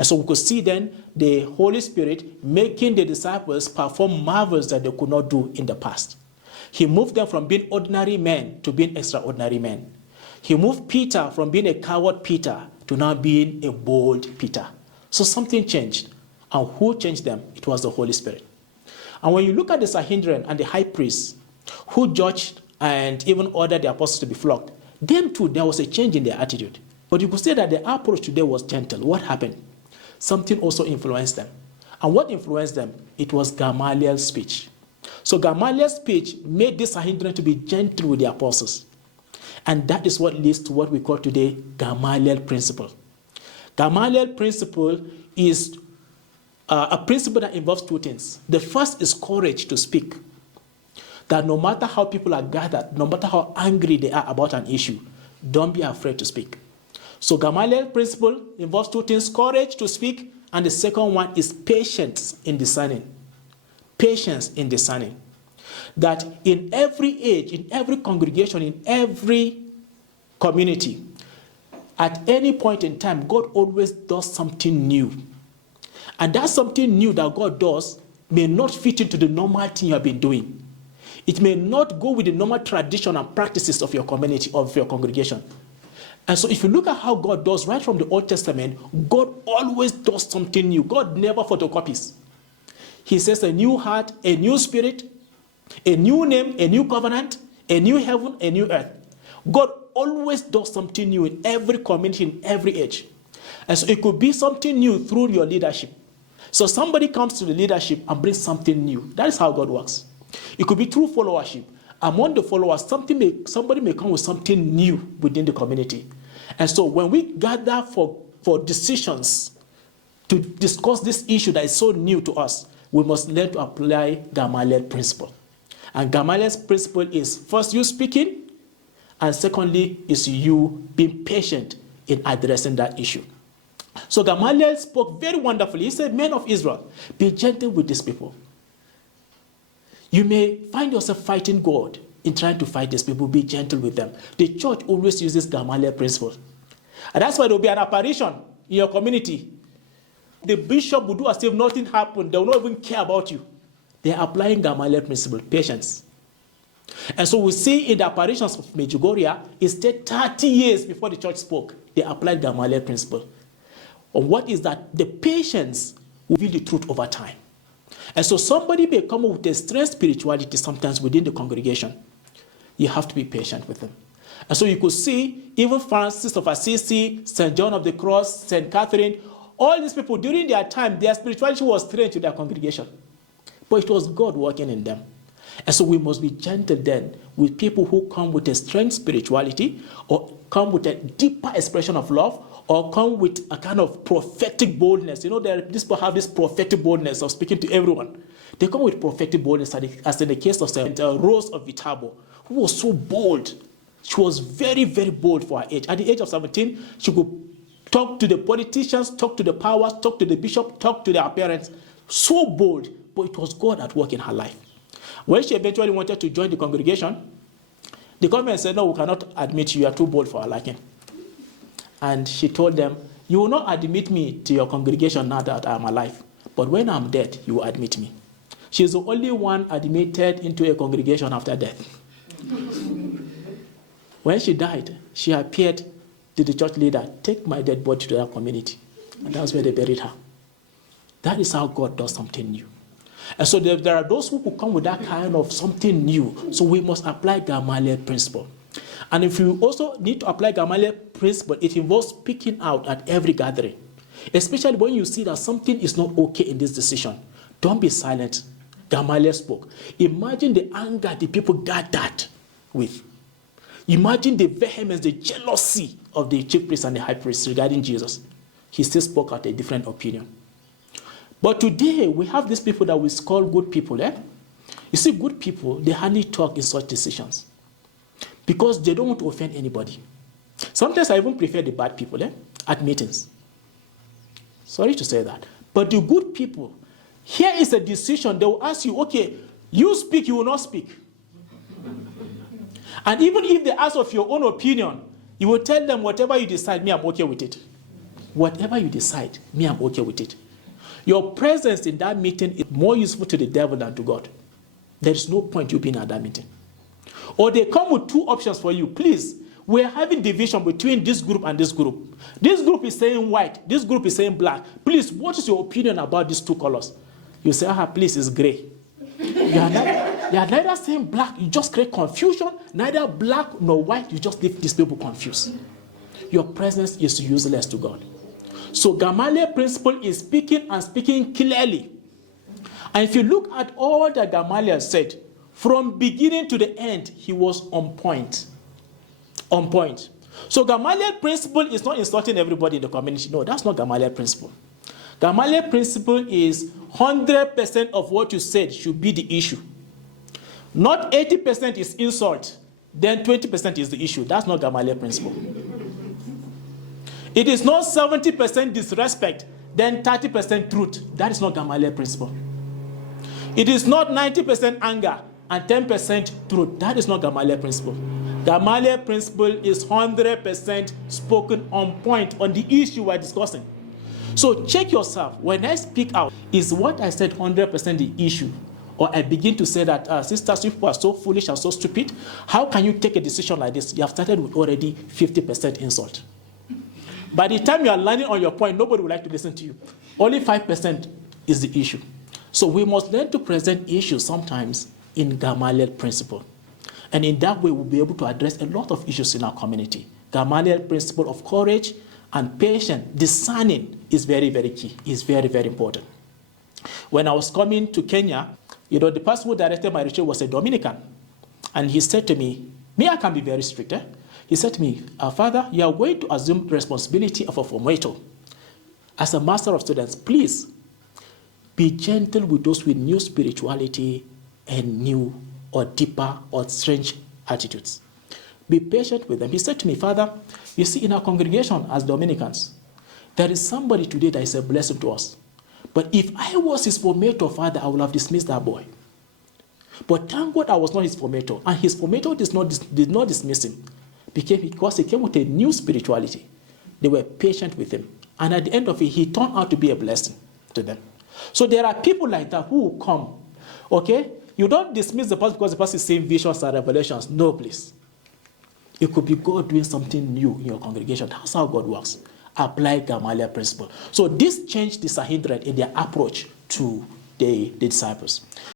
And so we could see then the Holy Spirit making the disciples perform marvels that they could not do in the past. He moved them from being ordinary men to being extraordinary men. He moved Peter from being a coward Peter to now being a bold Peter. So something changed. And who changed them? It was the Holy Spirit. And when you look at the Sanhedrin and the high priests who judged and even ordered the apostles to be flogged, them too, there was a change in their attitude. But you could say that the approach today was gentle. What happened? Something also influenced them. And what influenced them? It was Gamaliel's speech. So Gamaliel's speech made this Sanhedrin to be gentle with the apostles. And that is what leads to what we call today Gamaliel principle. Gamaliel principle is a principle that involves two things. The first is courage to speak. That no matter how people are gathered, no matter how angry they are about an issue, don't be afraid to speak. So Gamaliel principle involves two things: courage to speak, and the second one is patience in discerning. Patience in discerning. That in every age, in every congregation, in every community, at any point in time, God always does something new. And that something new that God does may not fit into the normal thing you have been doing. It may not go with the normal tradition and practices of your community, of your congregation. And so if you look at how God does right from the Old Testament, God always does something new. God never photocopies. He says a new heart, a new spirit, a new name, a new covenant, a new heaven, a new earth. God always does something new in every community, in every age. And so it could be something new through your leadership. So somebody comes to the leadership and brings something new. That is how God works. It could be through followership. Among the followers, somebody may come with something new within the community. And so when we gather for decisions to discuss this issue that is so new to us, we must learn to apply Gamaliel principle. And Gamaliel's principle is first you speaking, and secondly is you being patient in addressing that issue. So Gamaliel spoke very wonderfully. He said, men of Israel, be gentle with these people. You may find yourself fighting God in trying to fight these people. Be gentle with them. The church always uses Gamaliel principle. And that's why there will be an apparition in your community. The bishop will do as if nothing happened. They will not even care about you. They are applying Gamaliel principle, patience. And so we see in the apparitions of Medjugorje, it stayed 30 years before the church spoke. They applied Gamaliel principle. And what is that? The patience will reveal the truth over time. And so somebody may come up with a strange spirituality sometimes within the congregation. You have to be patient with them. And so you could see even Francis of Assisi, St. John of the Cross, St. Catherine, all these people during their time, their spirituality was strange to their congregation. But it was God working in them. And so we must be gentle then with people who come with a strange spirituality or come with a deeper expression of love or come with a kind of prophetic boldness. You know, these people have this prophetic boldness of speaking to everyone. They come with prophetic boldness, as in the case of St. Rose of Viterbo, who was so bold. She was very, very bold for her age. At the age of 17, she could talk to the politicians, talk to the powers, talk to the bishop, talk to their parents. So bold, but it was God at work in her life. When she eventually wanted to join the congregation, the government said, no, we cannot admit you, you are too bold for our liking. And she told them, you will not admit me to your congregation now that I am alive, but when I'm dead, you will admit me. She's the only one admitted into a congregation after death. When she died, she appeared to the church leader, take my dead body to that community. And that's where they buried her. That is how God does something new. And so there are those who will come with that kind of something new. So we must apply Gamaliel principle. And if you also need to apply Gamaliel principle, it involves speaking out at every gathering. Especially when you see that something is not okay in this decision. Don't be silent. Gamaliel spoke. Imagine the anger the people gathered with. Imagine the vehemence, the jealousy of the chief priest and the high priest regarding Jesus. He still spoke out a different opinion. But today, we have these people that we call good people. You see, good people, they hardly talk in such decisions because they don't want to offend anybody. Sometimes I even prefer the bad people at meetings. Sorry to say that. But the good people, here is a decision. They will ask you, okay, you speak, you will not speak. And even if they ask of your own opinion, you will tell them whatever you decide, me, I'm okay with it. Whatever you decide, me, I'm okay with it. Your presence in that meeting is more useful to the devil than to God. There is no point you being at that meeting. Or they come with two options for you. Please, we're having division between this group and this group. This group is saying white. This group is saying black. Please, what is your opinion about these two colors? You say, please, it's gray. You are neither saying black. You just create confusion. Neither black nor white. You just leave these people confused. Your presence is useless to God. So Gamaliel's principle is speaking and speaking clearly. And if you look at all that Gamaliel said, from beginning to the end, he was on point. On point. So Gamaliel's principle is not insulting everybody in the community. No, that's not Gamaliel's principle. Gamaliel's principle is 100% of what you said should be the issue. Not 80% is insult, then 20% is the issue. That's not Gamaliel's principle. It is not 70% disrespect, then 30% truth. That is not Gamaliel's principle. It is not 90% anger and 10% truth. That is not Gamaliel's principle. Gamaliel's principle is 100% spoken on point on the issue we're discussing. So check yourself. When I speak out, is what I said 100% the issue? Or I begin to say that, sisters, you people are so foolish and so stupid. How can you take a decision like this? You have started with already 50% insult. By the time you are landing on your point, nobody would like to listen to you. Only 5% is the issue. So we must learn to present issues sometimes in Gamaliel's principle. And in that way, we'll be able to address a lot of issues in our community. Gamaliel's principle of courage and patience, discerning, is very, very key. Is very, very important. When I was coming to Kenya, the person who directed my retreat was a Dominican. And he said to me, I can be very strict. He said to me, Father, you are going to assume the responsibility of a formator. As a master of students, please be gentle with those with new spirituality and new or deeper or strange attitudes. Be patient with them. He said to me, Father, you see, in our congregation as Dominicans, there is somebody today that is a blessing to us. But if I was his formator, Father, I would have dismissed that boy. But thank God I was not his formator. And his formator did not dismiss him. Because he came with a new spirituality. They were patient with him. And at the end of it, he turned out to be a blessing to them. So there are people like that who will come. Okay? You don't dismiss the person because the person is seeing visions and revelations. No, please. It could be God doing something new in your congregation. That's how God works. Apply Gamaliel's principle. So this changed the Sanhedrin in their approach to the disciples.